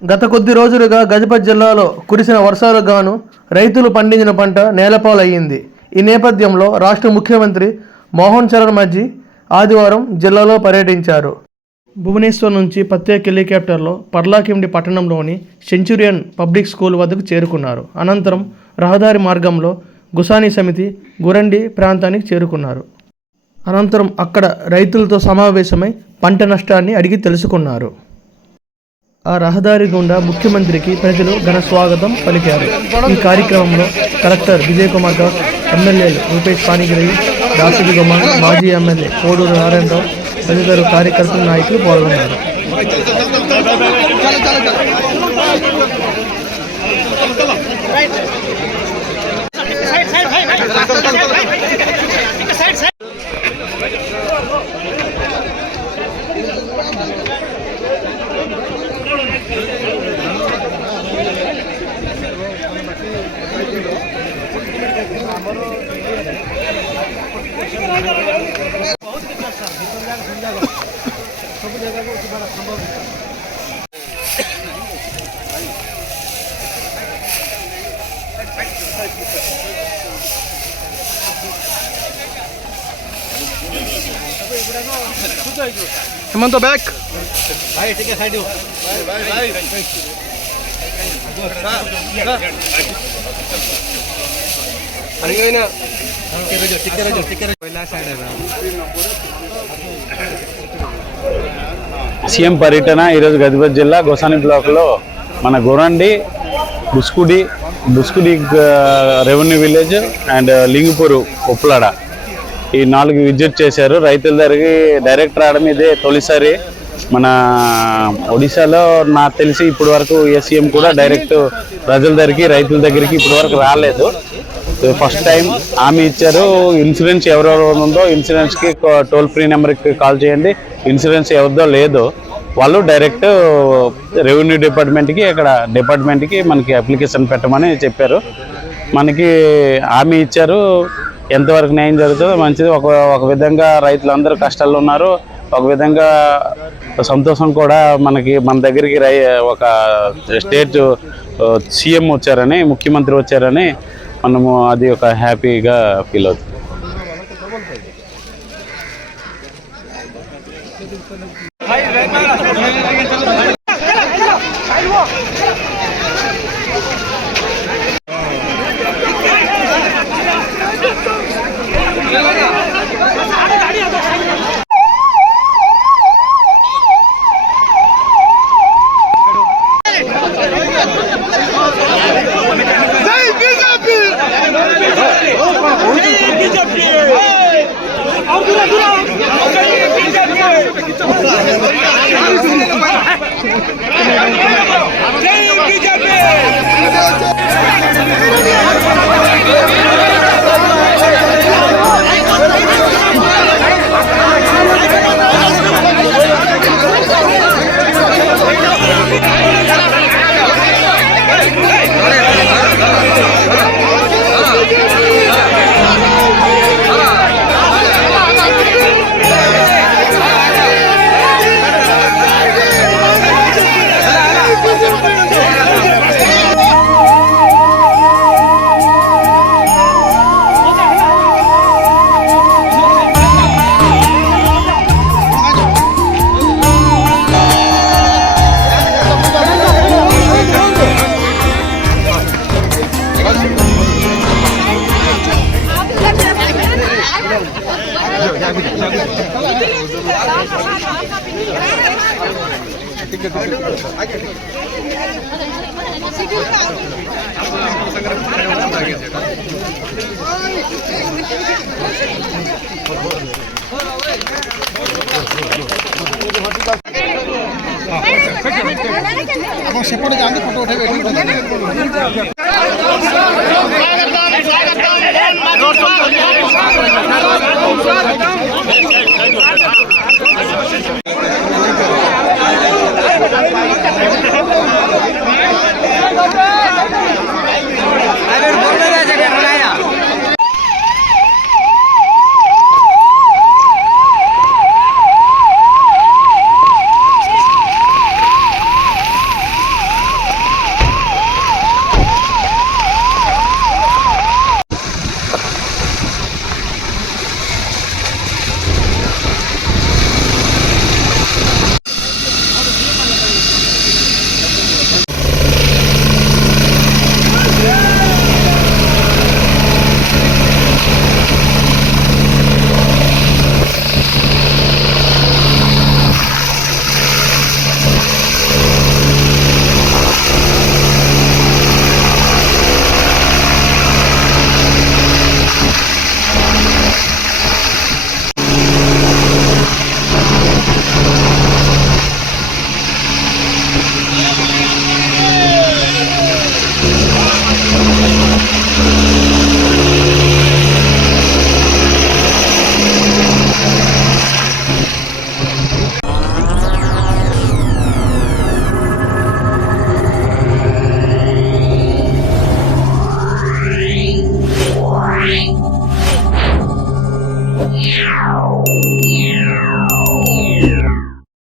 గత కొద్ది రోజులుగా గజపతి జిల్లాలో కురిసిన వర్షాలకు గాను రైతులు పండించిన పంట నేలపాలయ్యింది. ఈ నేపథ్యంలో రాష్ట్ర ముఖ్యమంత్రి మోహన్ చరణ్ మజ్జి ఆదివారం జిల్లాలో పర్యటించారు. భువనేశ్వర్ నుంచి ప్రత్యేక హెలికాప్టర్లో పర్లాకిండి పట్టణంలోని సెంచురియన్ పబ్లిక్ స్కూల్ వద్దకు చేరుకున్నారు. అనంతరం రహదారి మార్గంలో గుసాని సమితి గురండి ప్రాంతానికి చేరుకున్నారు. అనంతరం అక్కడ రైతులతో సమావేశమై పంట నష్టాన్ని అడిగి తెలుసుకున్నారు. ఆ రహదారి గుండా ముఖ్యమంత్రికి ప్రజలు ఘన స్వాగతం పలికారు. ఈ కార్యక్రమంలో కలెక్టర్ విజయ్ కుమార్ గౌడ్ ఎమ్మెల్యేలు రూపేష్ పానిగిరి దాసరి కుమార్ మాజీ ఎమ్మెల్యే కోడూరు నారాయణరావు తదితర కార్యకర్తలు నాయకులు పాల్గొన్నారు. হেমন্ত ব্যাক సీఎం పర్యటన ఈరోజు గదిపతి జిల్లా గోసాని బ్లాక్లో మన Gorandi Buskudi Buskudi revenue village and Lingapuru Uppulada. ఈ నాలుగు విజిట్ చేశారు. రైతుల దగ్గరికి డైరెక్ట్ రావడం ఇదే తొలిసారి. మన ఒడిశాలో నాకు తెలిసి ఇప్పటి వరకు ఏ సీఎం కూడా డైరెక్ట్ ప్రజల దగ్గరికి రైతుల దగ్గరికి ఇప్పటి వరకు రాలేదు. ఫస్ట్ టైం హామీ ఇచ్చారు. ఇన్సూరెన్స్ ఎవరెవరు ఉందో ఇన్సూరెన్స్కి టోల్ ఫ్రీ నెంబర్కి కాల్ చేయండి. ఇన్సూరెన్స్ ఎవరిదో లేదో వాళ్ళు డైరెక్ట్ రెవెన్యూ డిపార్ట్మెంట్కి ఇక్కడ డిపార్ట్మెంట్కి మనకి అప్లికేషన్ పెట్టమని చెప్పారు. మనకి హామీ ఇచ్చారు. ఎంతవరకు న్యాయం జరుగుతుందో మంచిది. ఒక ఒక విధంగా రైతులందరూ కష్టాల్లో ఉన్నారు. ఒక విధంగా సంతోషం కూడా మనకి మన దగ్గరికి రై ఒక స్టేట్ సీఎం వచ్చారని ముఖ్యమంత్రి వచ్చారని మనము అది ఒక హ్యాపీగా ఫీల్ అవుతుంది Thank you. ଆପଣ ସେପଟେ ଯାଆନ୍ତୁ ଫଟୋ ଉଠାଇବେ ଏଠି